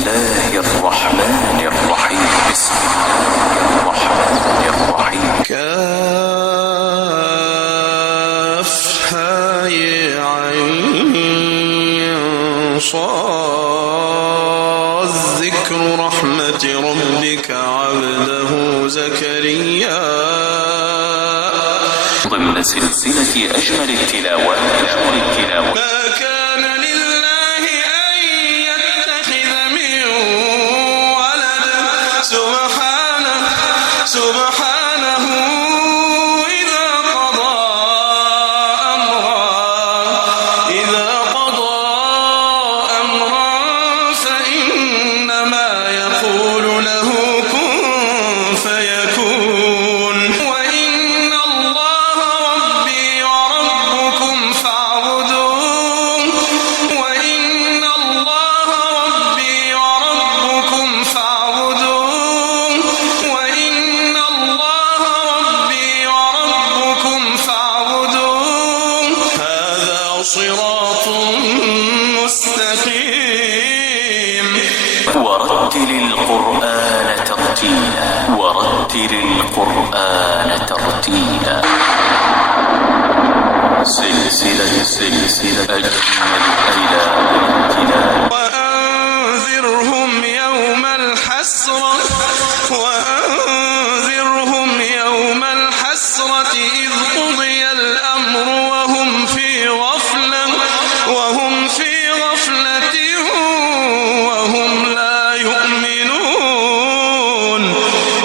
الله الرحمن الرحيم. بسم الله الرحمن الرحيم. كافها يا عين صاد. ذكر رحمة ربك عبده زكريا. ضمن سلسلة أجمل التلاوات. ما كان لله أن يتخذ من ولد سبحانه إذا قضى أمرا فإنما يقول له كن فيكون. وإن الله ربي وربكم فاعبدوه. وإن الله ربي وربكم فاعبدوه. وإن الله ربي وربكم فاعبدوه. هذا صراط مستقيم. ورتل القرآن ترتيلا. سلسلة أجمل التلاوات. وأنذرهم يوم الحسرة إذ قضي الأمر وهم في غفلة وهم لا يؤمنون.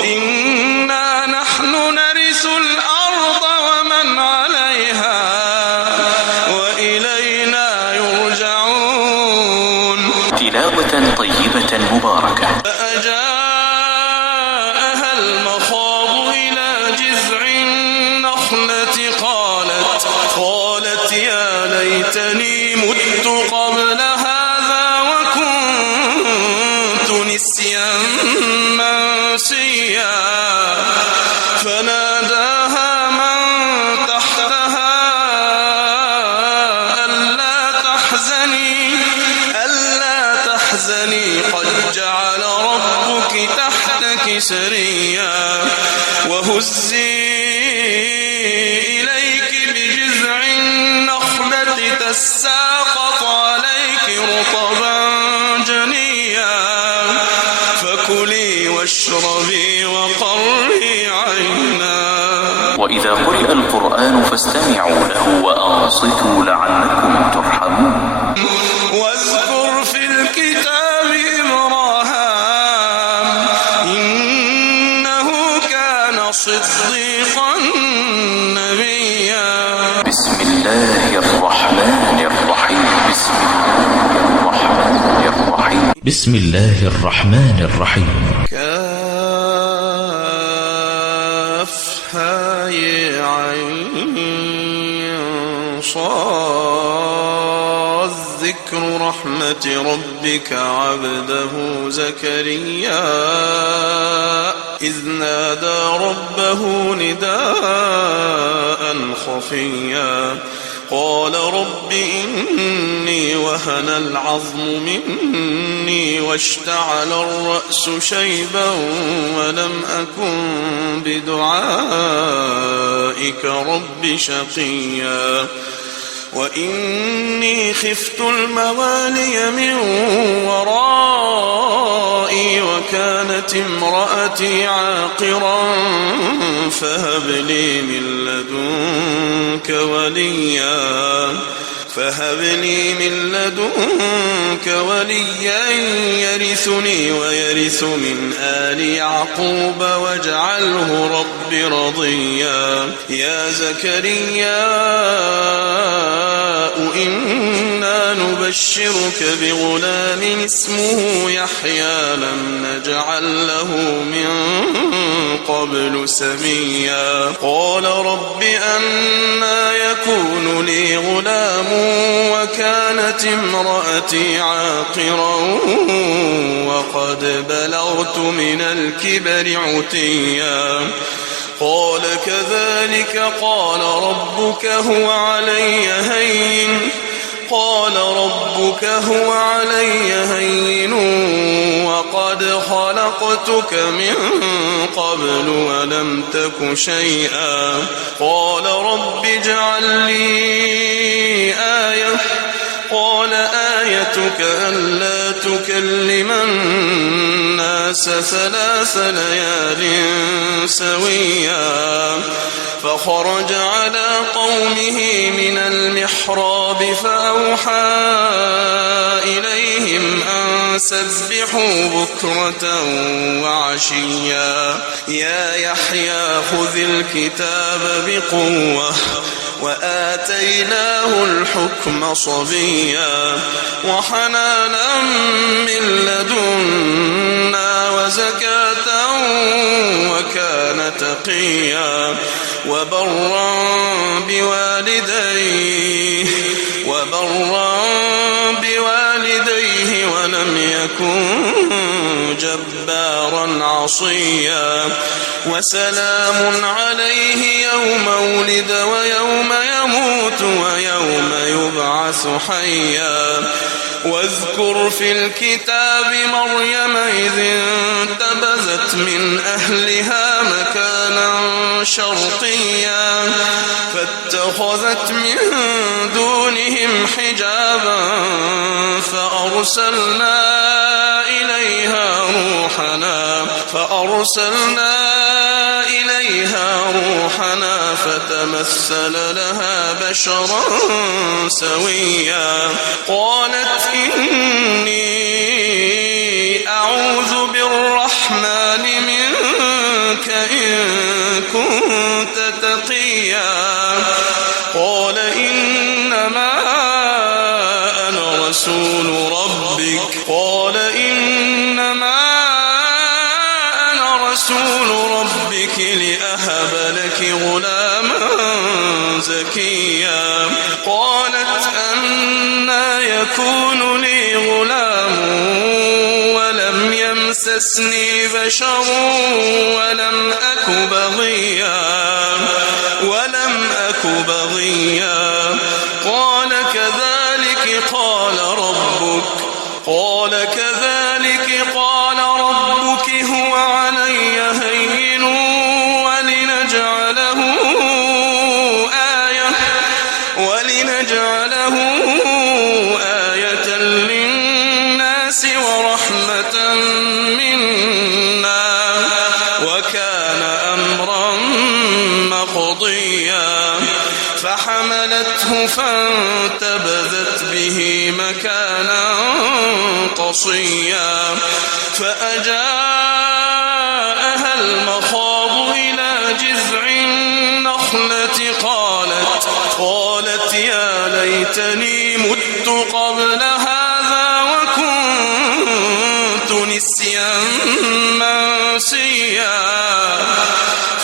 إنا نحن نرث الأرض ومن عليها وإلينا يرجعون. تلاوة طيبة مباركة. فأجاءها المخاض إلى جذع النخلة قالت يا ليتني مت قبل هذا وكنت نسيا منسيا. فناداها من تحتها ألا تحزني قد جعل ربك تحتك سريا. وهزي إليك بجذع النخلة تساقط عليك رطبا جنيا. فكلي واشربي وقري عينا. وإذا قرئ القرآن فاستمعوا له وأنصتوا لعلكم ترحمون. واذكر في الكتاب إبراهام إنه كان صديقا نبيا. بسم الله الرحمن الرحيم. بسم الله الرحمن الرحيم. كافها يا عين صاد. ذكر رحمة ربك عبده زكريا إذ نادى ربه نداء خفيا. قال رب إني وهن العظم مني واشتعل الرأس شيبا ولم أكن بدعائك رب شقيا. وإني خفت الموالي من ورائي وكانت امرأتي عاقرا فهب لي من لدنك وليا يرثني ويرث من آل يعقوب واجعله رب رضيا. يا زكريا إنا نبشرك بغلام اسمه يحيى لم نجعل له من قبل سميا. قال رب أنى يكون لي غلام وكانت امرأتي عاقرا وقد بلغت من الكبر عتيا. قال كذلك قال ربك هو علي هين خلقتك من قبل ولم تك شيئا قال رب اجعل لي آية قال آيتك ألا تكلم الناس 3 ليال سويا فخرج على قومه من المحراب فأوحى إليهم أن سبحوا بكرة وعشيا يا يحيى خذ الكتاب بقوة وآتيناه الحكم صبيا وحنانا من لدنا وزكاة وكان تقيا وبرا بوالديه ولم يكن جبارا عصيا وسلام عليه يوم ولد ويوم يموت ويوم يبعث حيا واذكر في الكتاب مريم إذ انتبذت من أهلها مكانا شرقيا فاتخذت من دونهم حجابا فأرسلنا إليها روحنا فتمثل لها بشرا سويا قالت إني أعوذ بالرحمن منك إن كنت تقيا قال إنما أنا رسول ربك لأهب لك غلاما زكيا قالت أنى يكون لي غلام ولم يمسسني بشر ولم أك بغيا قال كذلك قال ربك هو علي هين ولنجعله آية للناس ورحمة منا وكان أمرا مقضيا فحملته فانتبذت به مكانا قصيا فأجاءها المخاض إلى جذع النخلة قالت يا ليتني مت قبل هذا وكنت نسيا منسيا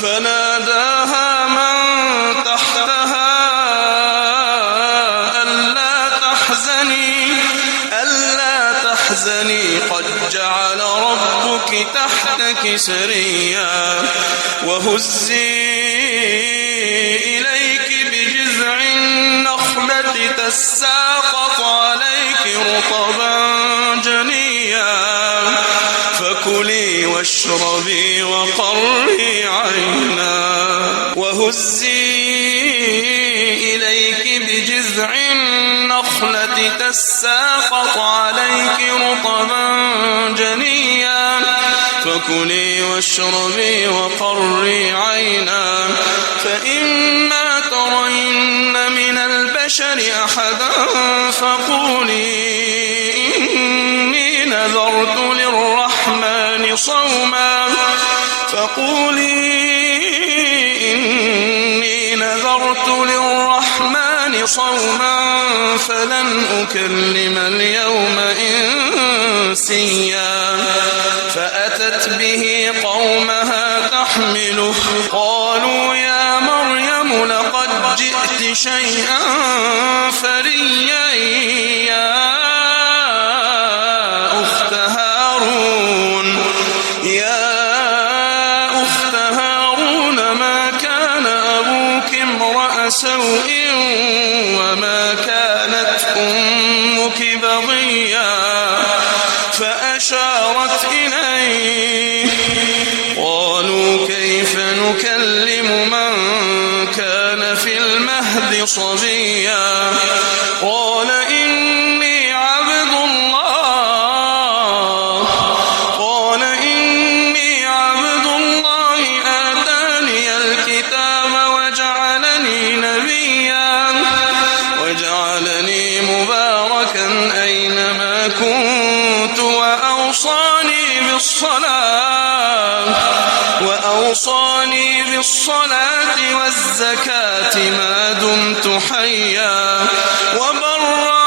فناداها من تحتها ألا تحزني قد جعل ربك تحتك سريا وهزي إليك بجذع النخلة تساقط عليك رطبا جنيا فكلي واشربي وقري عينا وهزي إليك بجذع النخلة تساقط عليك رطبا جنيا فكلي واشربي وقري عينا فإما ترين من البشر أحدا فقولي إني نذرت للرحمن صوما فلن أكلم اليوم إنسيا فأتت به قومها تحمله قالوا يا مريم لقد جئت شيئا فريا يا أخت هارون ما كان أبوك امرأ سوء وما كانت أمك بغيا فأشارت إليه صبيا قال إني عبد الله آتاني الكتاب وجعلني مباركا أينما كنت وأوصاني بالصلاة والزكاة ما دمت حيا وبرا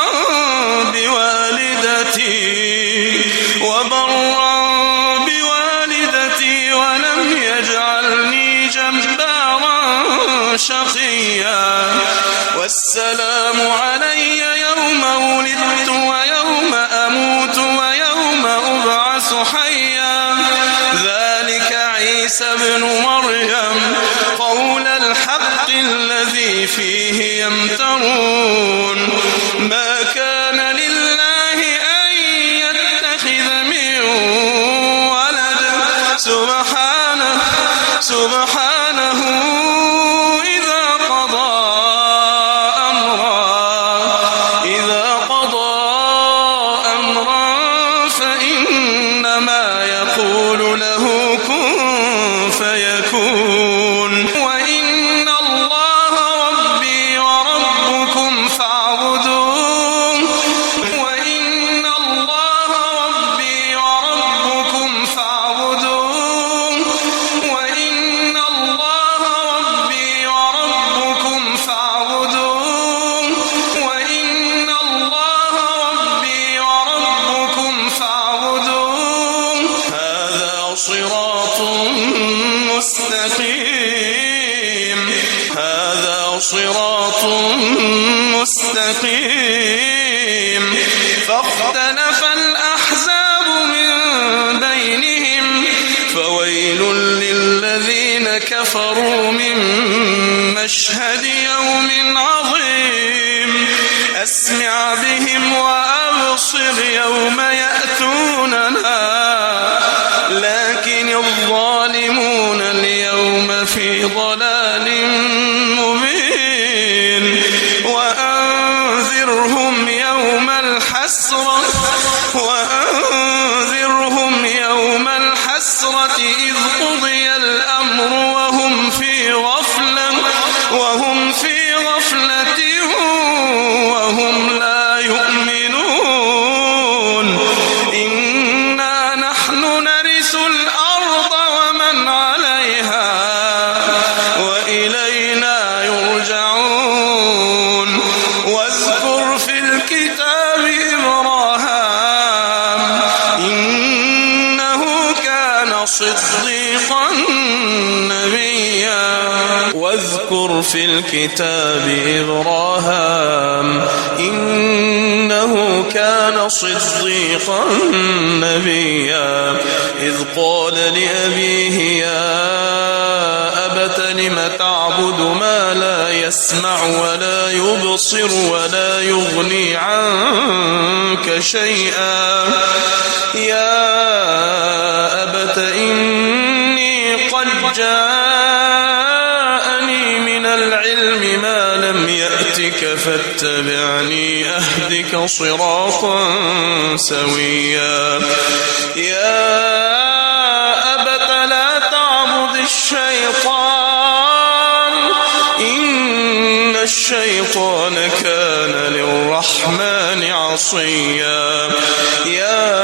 بوالدتي ولم يجعلني جبارا شقيا والسلام علي يوم ولدت ويوم أموت ويوم أبعث حيا ذلك عيسى ابن مريم قول الحق الذي فيه يمترون ما كان لله أن يتخذ من ولد سبحانه إذا قضى أمرا فإنما يقول له كن فيكون وإن الله ربي وربكم فاعبدوه هذا صراط مستقيم فاختلف الأحزاب من بينهم فويل للذين كفروا من مشهد يوم عظيم أسمع بهم وأبصر يوم يأتوننا لكن الظالمون اليوم في ضلال مبين وأنذرهم يوم الحسرة إذ قضي الأمر وهم في غفلة وهم لا يؤمنون إنا نحن نرث الأرض ومن عليها وإلينا يرجعون واذكر في الكتاب إبراهام إنه كان صديقا نبيا واذكر في الكتاب إبراهام إنه كان صديقا نبيا إذ قال لأبيه يا أبت لم تعبد ما لا يسمع ولا يبصر ولا يغني عنك شيئا يا أبت إني قد جاءني من العلم ما لم يأتك فاتبعني أهدك صراطا سويا يا أبت لا تعبد الشيطان إن الشيطان كان للرحمن عصيا يا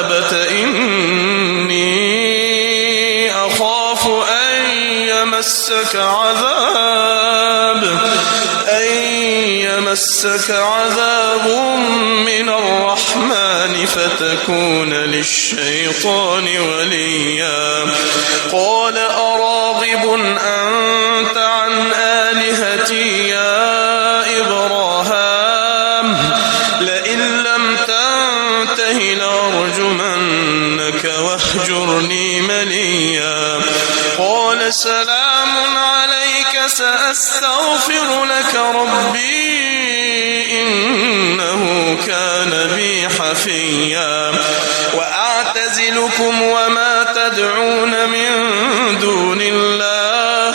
أبت إني أخاف أن يمسك عذاب من الرحمن فتكون للشيطان وليا قال أراغب أنت عن آلهتي يا إبراهام لئن لم تنته لأرجمنك واهجرني مليا قال سلام عليك سأستغفر لك ربي إنه كان بي حفيا وأعتزلكم وما تدعون من دون الله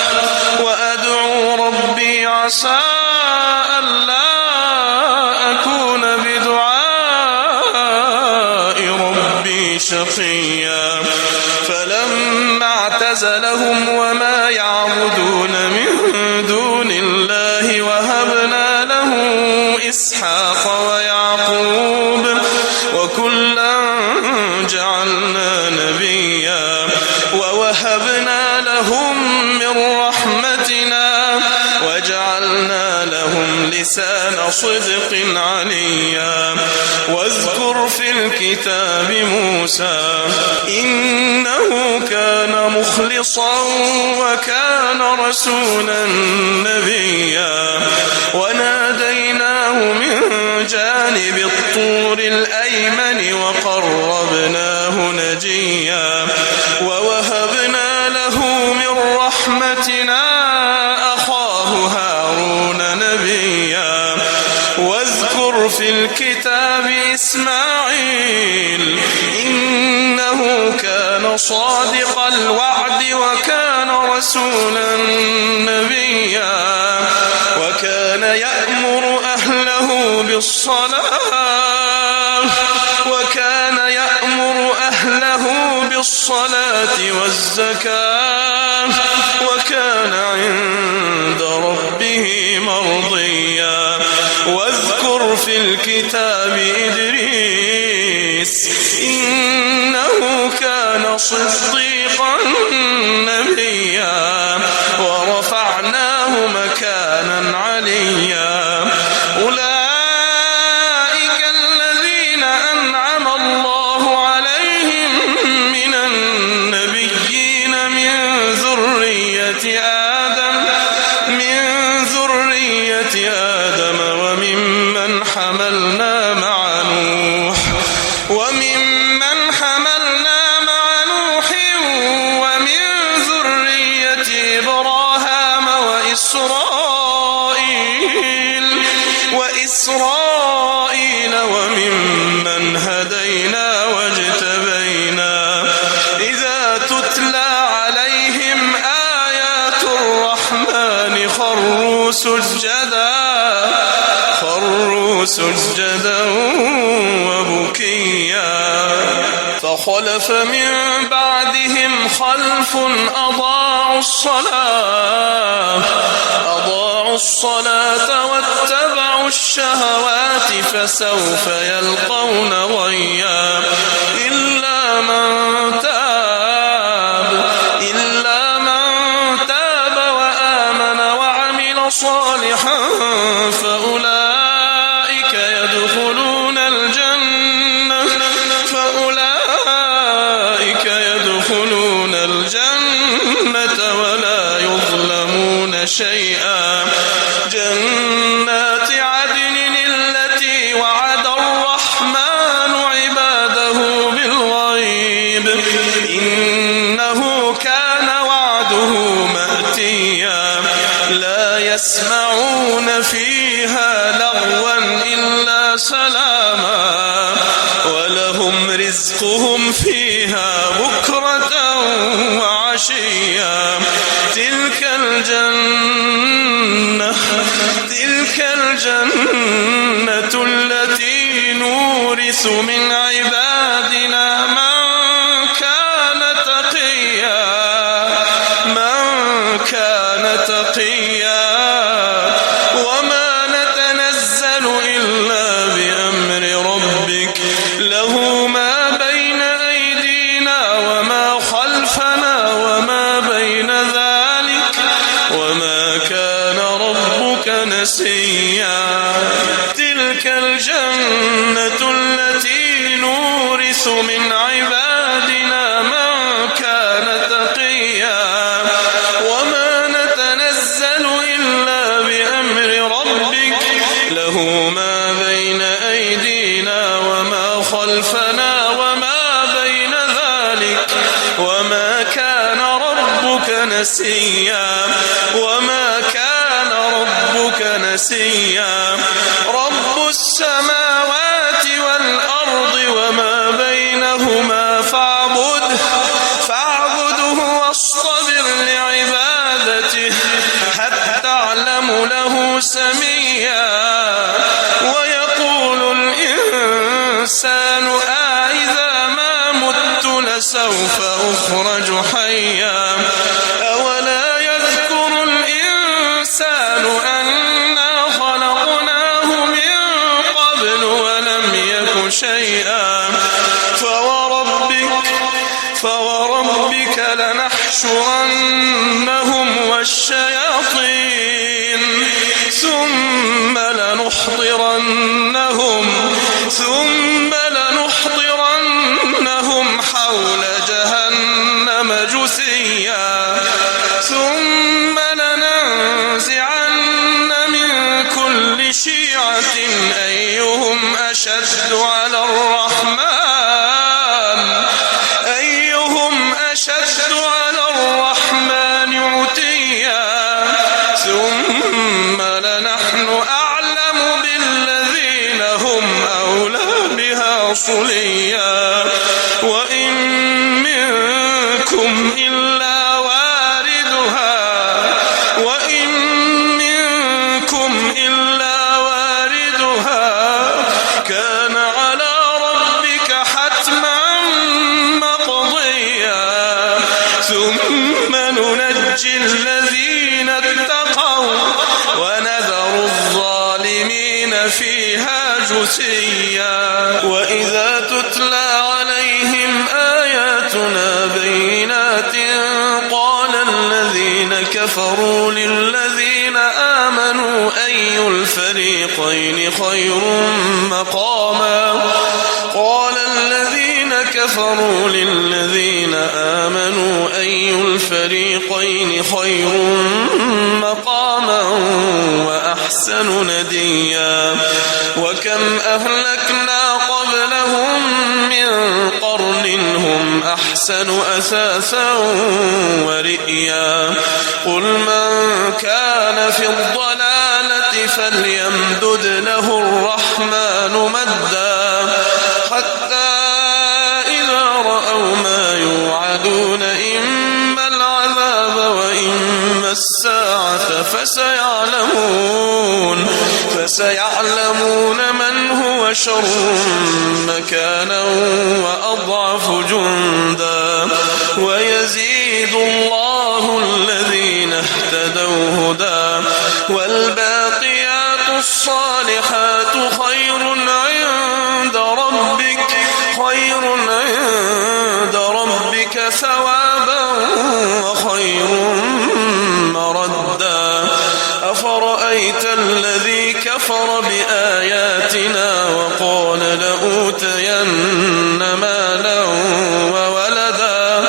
وأدعو ربي شقيا فلما اعتزلهم وما يعبدون من دون الله وهبنا له إسحاق ويعقوب وكلا جعلنا نبيا ووهبنا لهم من رحمتنا وجعلنا لهم لسان صدق عليا واذكر في الكتاب موسى إنه كان مخلصا وكان رسولا نبيا وناديناه من جانب الطور الأيمن وقربناه نجيا ووهبنا له من رحمتنا أخاه هارون نبيا واذكر في الكتاب إسماعيل إنه كان صادق الوعد وكان رسولا نبيا وكان يأمر أهله بالصلاة والزكاة وكان عند ربه مرضيا واذكر في الكتاب إدريس إنه كان صديقا نبيا ورفعناه مكانا عليا أولئك الذين أنعم الله عليهم من النبيين من ذرية آدم وممن حملنا مع نوح ومن ذرية إبراهام وإسرائيل وممن هدينا واجتبينا إذا تتلى عليهم آيات الرحمن خروا سجدا وبكيا فخلف من بعدهم خلف أضاعوا الصلاة واتبعوا الشهوات فسوف يلقون غيا إلا من تاب وآمن وعمل صالحا فأولئك يدخلون الجنة ولا يظلمون شيئا جنات عدن التي وعد الرحمن عباده بالغيب إنه كان وعده مأتيا لا يسمعون فيها لغوا إلا سلاما ولهم رزقهم فيها بكرة وعشيا تلك الجنة التي نورث من عبادنا من كان تقيا وما نتنزل إلا بأمر ربك له ما بين أيدينا وما خلفنا وما بين ذلك وما كان ربك نسيا تلك الجنة التي نورث من عبادنا من كان تقيا وما نتنزل إلا بأمر ربك له ما بين أيدينا وما خلفنا وما بين ذلك وما كان ربك نسيا رب السماوات والأرض وما بينهما فاعبده واصطبر لعبادته هل تعلم له سميا ويقول الإنسان أإذا ما مت فسوف أخرج حيا أولا يذكر الإنسان أنا خلقناه من قبل ولم يك شيئا فوربك لنحشرنهم والشياطين ثم لنحضرنهم حول جهنم جثيا ثم لننزعن من كل شيعة أيهم أشد على الرحمن عتيا ثم لنحن أعلم بالذين هم أولى بها صليا وإن منكم إلا واردها كان على ربك حتما مقضيا ثم ننجي الذين اتقوا ونذر الظالمين فيها جثيا وإذا تتلى عليهم آياتنا بينات قال الذين كفروا للذين آمنوا أي الفريقين خير مقاما قال الذين كفروا للذين آمنوا أي الفريقين خير مقاما وأحسن نديا وكم أهلكنا قبلهم من قرن هم أحسن أثاثا ورئيا قل من كان في الضلالة فليمدد له الرحمن مدا حتى إذا رأوا ما يوعدون إما العذاب وإما الساعة فسيعلمون من هو شر مكانا وأضعف جندا ويزيد الله الذين اهتدوا هدى والباقيات الصالحات خير عند ربك ثوابا وخير مردا أفرأيت الذي كفر بآياتنا وقال لأوتين مالا وولدا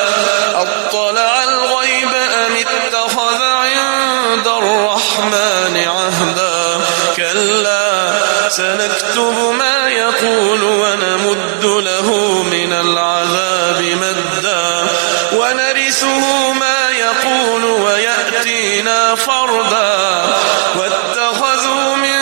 أطلع الغيب أم اتخذ عند الرحمن عهدا كلا سنكتب ما يقول ونمد له من العذاب مدا ونرثه ما يقول ويأتينا فردا واتخذوا من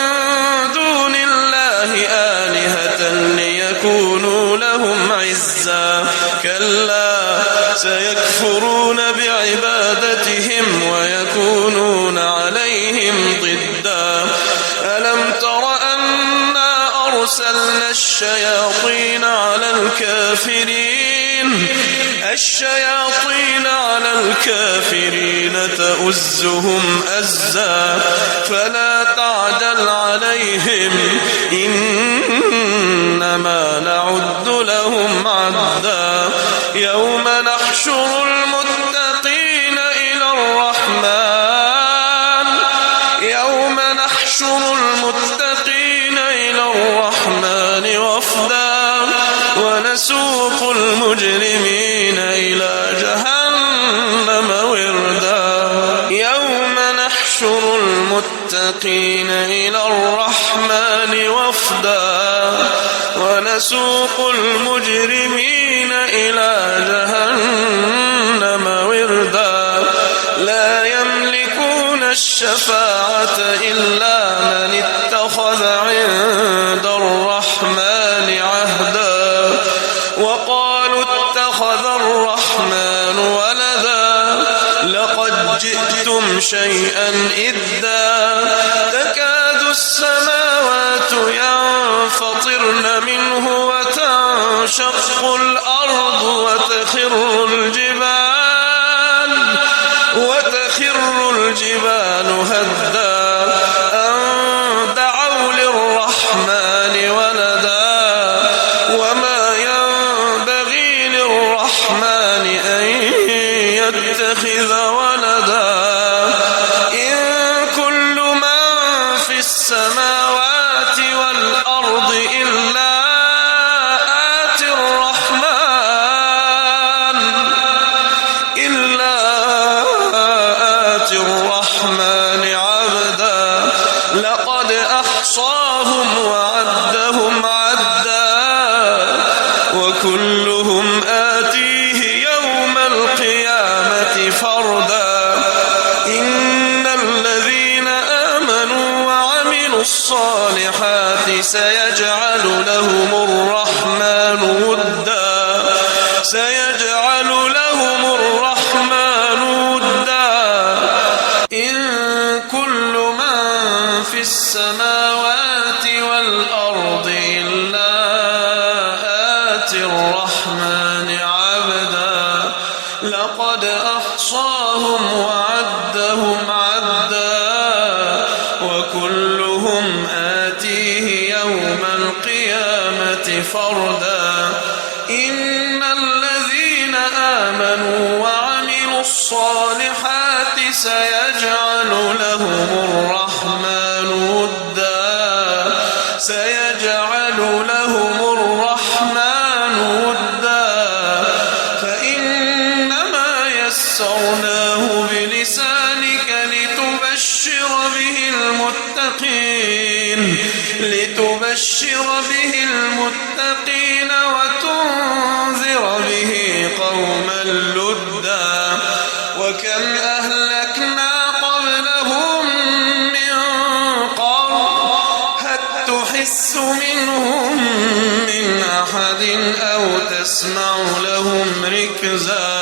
دون الله آلهة ليكونوا لهم عزا كلا سيكفرون بعبادتهم ويكونون عليهم ضدا ألم تر أنا أرسلنا الشياطين على الكافرين تؤزهم أزا فلا تعجل عليهم إنما نعد لهم عدا يوم نحشر المتقين إلى الرحمن وفدا ونسوق المجرمين إلى جهنم وردا يوم نحشر المتقين إلى الرحمن وفدا ونسوق المجرمين إلى جهنم وردا لا يملكون الشفاعة إلا من اتخذ عند الرحمن عهدا وقالوا اتخذ الرحمن ولدا لقد جئتم شيئا إدا تكاد السماوات ينفطرن منه وتنشق الأرض وتخر وكلهم آتيه يوم القيامة فردا إن الذين آمنوا وعملوا الصالحات سيجعل لهم الرحمن ودا إن كل من في السماوات والأرض إلا آتي الرحمن عبدا لقد أحصاهم وعدهم عدا وكلهم آتيه يوم القيامة فردا إن الذين آمنوا وعملوا الصالحات سيجعل لهم الرحمن ودا فإنما يسرناه بلسانك لتبشر به المتقين وتنذر به قوما لدا وكم أهلكنا قبلهم من قرن هل تحس منهم من أحد أو تسمع لهم ركزا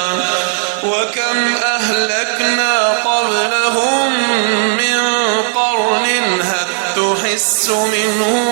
وكم أهلكنا قبلهم من قرن هل تحس منهم